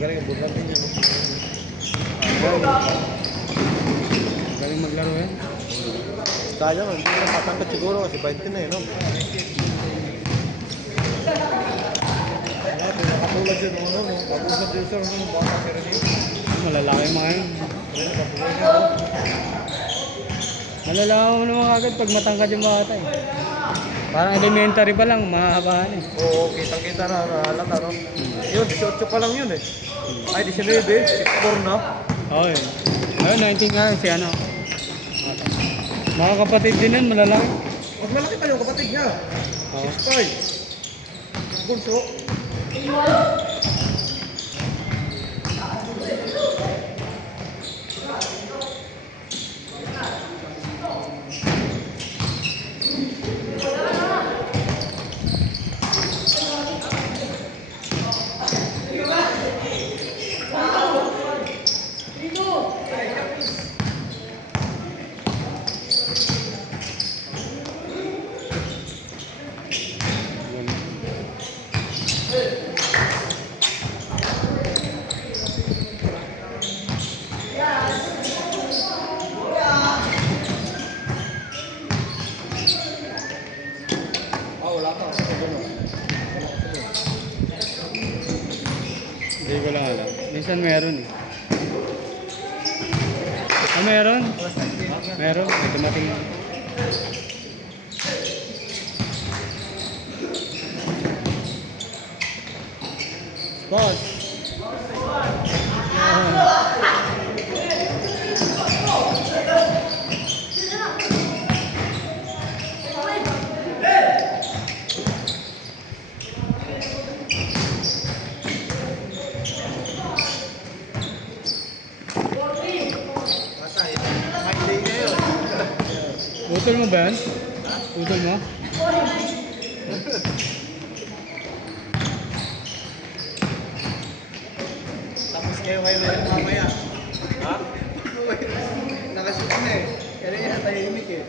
Magaling ang bulan din yan. Galing maglaro yan. Kaya man, hindi na patangkat siguro kasi 20 na eh, no? Katulad siya nung ano, pag-usap din siya nung baka siya rin eh. Malalaki yung mga yun. Katulad siya, no? Malalaman mo naman agad pag matangkad yung bata eh. Parang elementary pa lang, mahahabaan eh. Oo, kitang-kita na halata, no? Yun, 18 pa lang yun eh. Ay, 19, 64 na. Oo yun. Ayun, 19 nga si ano. Mga kapatid din yun, malalaki. Mas malaki pa yung kapatid niya. Oo. 6'5". Yung bunso. Wala pa. Hindi ko lang alam. Minsan meron eh. Ah, meron? Meron. May dumating. Boss. Utol mo ba yan? Utol mo? Tapos kayo ulit mamaya. Ha? Nakasuot na eh. Kaya yan, tahimik eh.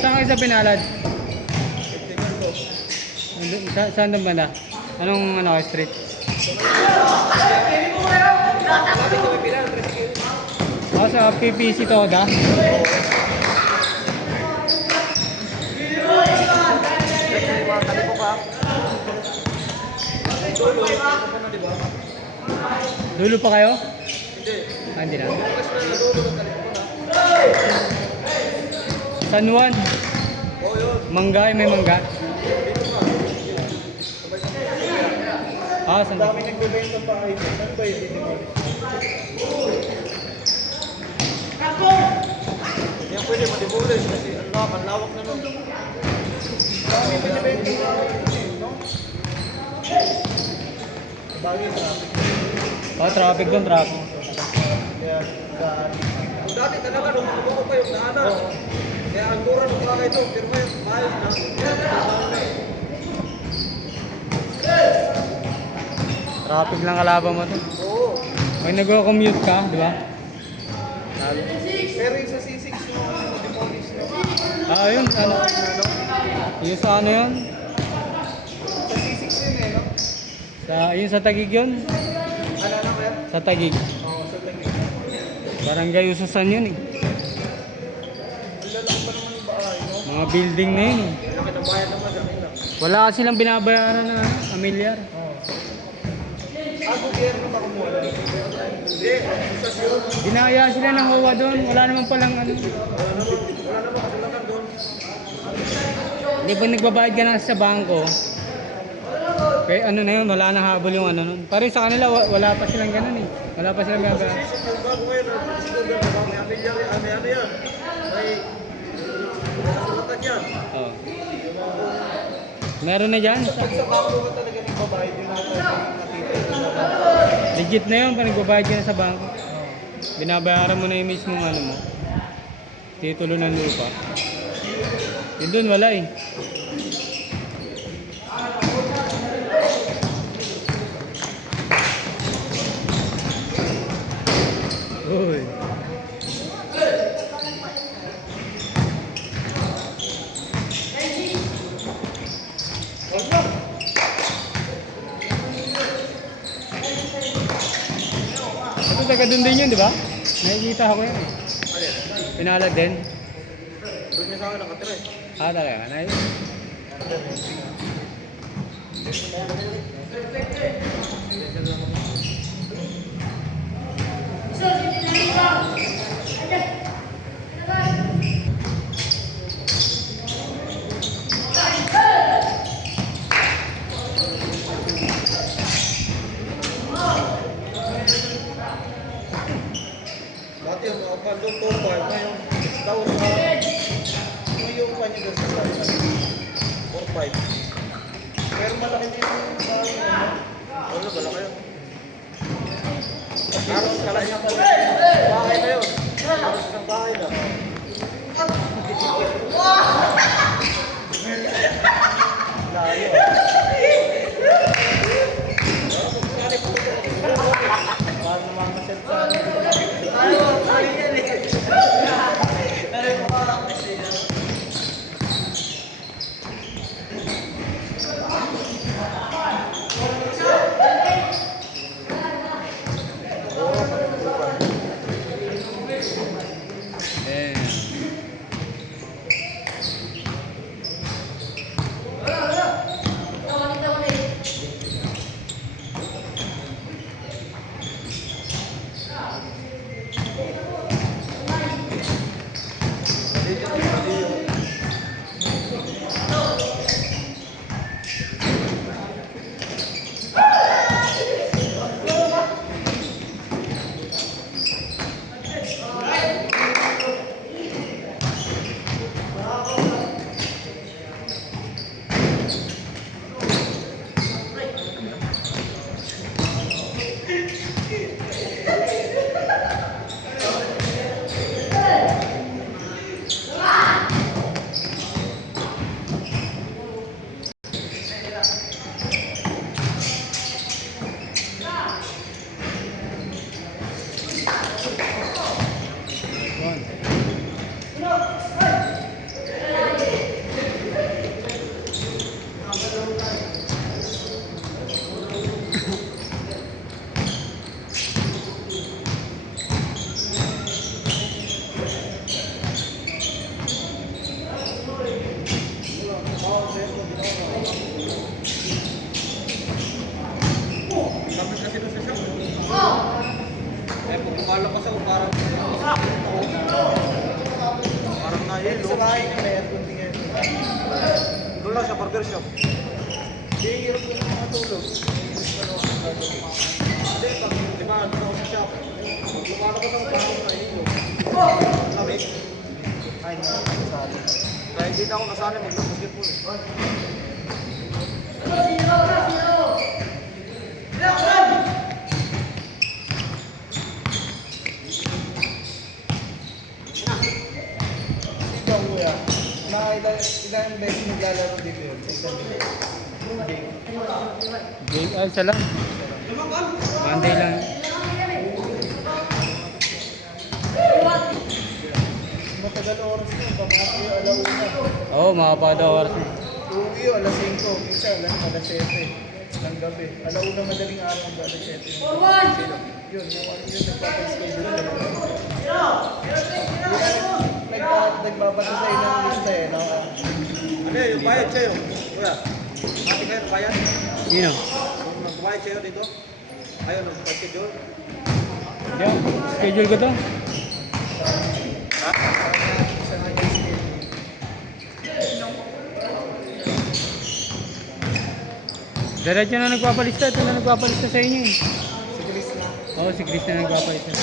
Saan kayo sa Pinalad? Saan doon banda? Anong ano, street? Oh, sa PPC Toda? Dulo pa kayo? Ah, hindi na. San Juan? Mangga, may mangga. Ah, San Juan. Dami nagbebenta pa ay saan ba yun? Hindi yan pwede madibulis kasi ang lawak na nun. Dami nagbebenta pa ay no? Bagay traffic. Ah, traffic doon, traffic. Kaya dati talaga nung buko pa yung daanan. Kaya ang mura ng bagay ito, pero ngayon mahal na. Traffic lang kalaban mo to. Oo. May nag-commute ka, di ba? Pero yung sa C6 yung demolis no? Ah, yun, ano? Yung sa ano yun? Sa C6 yun eh, no? Yun sa Taguig yun? Ano ba yan? Sa Taguig. Oo, sa Taguig. Barangay Ususan yun eh. Lalaki pa naman yung bahay, no? Mga building na yun eh. Laki ng bayan naman sa kanila. Wala kasi silang binabayaran na amilyar. Oo. Gobyerno pa kumuha na. Hindi, sasyon. Ginaya sila ng OWA doon. Wala naman palang ano. Wala naman katulakan doon. Hindi pa nagbabayad ka na sa bangko. Kaya ano na yun, wala na habol yung ano nun. Pare sa kanila, wala pa silang ganun eh. Wala pa silang binabayaran. Yung bago ngayon, may amilyar, may ano yan. May kasulatan yan. Oh. Meron na dyan. Pag sa bangko ka talaga ng babae, din natin natitira. Legit na yun, pag nagbabayad ka na sa bangko. Binabayaran mo na yung mismong ano mo. Titulo ng lupa. Yun dun, wala eh. Uy. taga doon din yun, di ba? Nakikita ko yun eh. Alin? Pinalad din. Doon niya sa akin nakatira eh. Ah, talaga. Dati yung mga pandong 2-5, ngayon, daw sa, yung kanya doon sa 4-5. Pero malaki din yung bahay mo. Ano, malaki yun. Halos kala niya po. Bahay na yun. Halos isang bahay na. Layo. Parang naman masyad sa Eh. Sabi kasi doon sa shop. Eh, pag lumalabas ako, parang na-yelo. Sa bahay niya, may aircon din ngayon. Doon lang sa barber shop. Hindi, hirap yung matulog. Hindi, pag di ba, doon ako sa shop. Lumalabas ako, parang na-yelo. Lamig. Ay, nasali. Kaya hindi na ako nasali mag-basketball. Ikaw, kuya, ilang beses naglalaro dito yun? Sa isang game? Game, ay, isa lang. Monday lang. Matagal oras na, pamati yung alauna. Oo, makapagda oras na. Uwi yun, alas 5, minsan alas 7 ng gabi. Alauna madaling araw ng alas 7. Yun, yung ano yun, nagpapaschedule na yun. Nagbabasa sa inang lista eh, no? Ano yung bayad sa'yo? Kuya, ate kayo, bayad? Sino? Kung nagbayad sa'yo dito? Ayaw, nagpa-schedule? Yan, schedule ko to. Ha? Isa nga yung schedule. Diretso na nagpapalista. Ito na nagpapalista sa inyo eh. Si Chris na. Oo, si Chris na nagpapalista.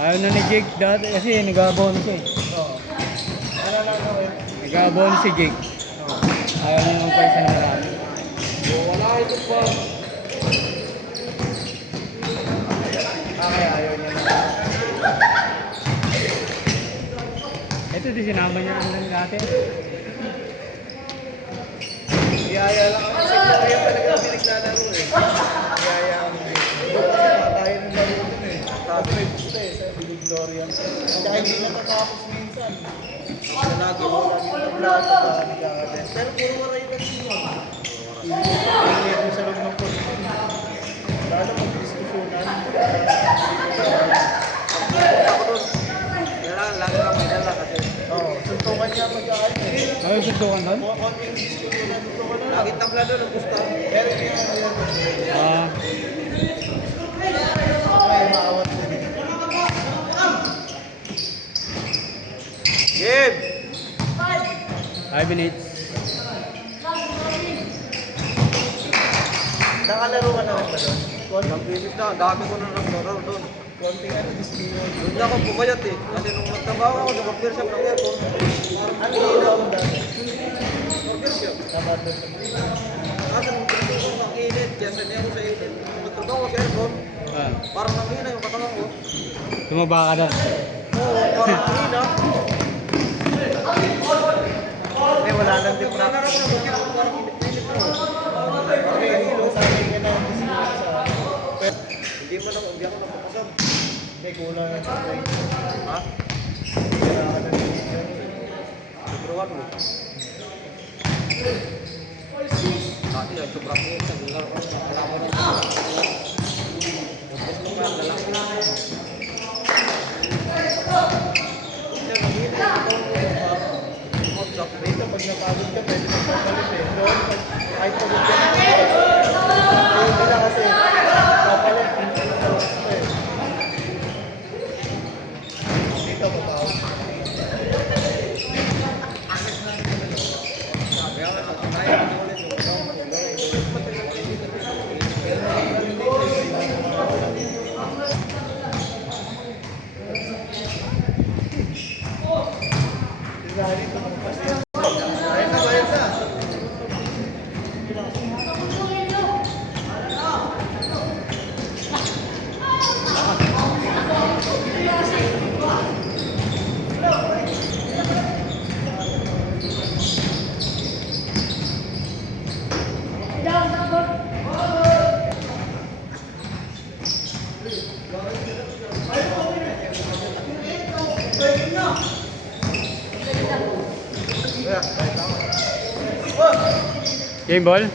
Ayaw na ni Jake dati kasi nag-abono siya eh. Oo. Ano lang gawin? Nag-abono si Jake. Ayaw na naman paisa na marami. Wala ito pa. Kaya ayaw niya na. Ito din sinama niya lang dati. Iyaya lang ako sa Gloria talaga kami naglalaro eh. Iyaya kami dito. Kasi tayo ng laro dun eh. Tapos may gusto eh sa Big Gloria. Kaya hindi natatapos minsan. Kaya lagi mo namin lahat na ba nagkakates. Pero puro maray lang sino. Hindi mo sa loob ng court. Lalo mag-diskusyon na Suntukan niya mag-aano eh. Ay, suntukan doon? Konting disco doon na suntukan na. Lagi tabla doon ang gusto. Pero hindi yan. Ah, May maawat din. Game! 5 minutes. Nakalaro ka na rin ba doon? Ilang minutes na, dami ko na naglaro doon. Konting ano, disco. Doon na ako pumayat eh. Kasi nung nagtrabaho ako sa workshop ng aircon, Ano yung ilaw mo dati? workshop. Dapat doon. Kasi nung pinagin ko ang init, kaya sanay ako sa init. Nung nagtrabaho ako sa aircon, Ah, parang nanghina yung katawan ko. tumaba ka doon. Oo, parang nanghina. Eh, wala nang Yung difference. nangarap na bakit ako parang init-init na. Okay, masabi ka na disco sa... Hindi mo na, hindi ako napapasab. May kulang yung straight. Ha? Kaya ka na disco. Nagruhan mo. Dati ay sobrang init. Naglaro ko. Wala ko niya. Tapos nung kaya lalaki na. Hindi, nanghina yung katawan ko. Mag-drop rate. Dito, pag napagod ka, pwede mo papalit eh. Doon, kahit pagod ka na. Doon nila kasi, papalit. Gusto eh. Dito, papawag. Kaya nga, kaya ko ulit yung katawan ko. Design ito, kasi yan. Ayun na, ayun na. Game ball?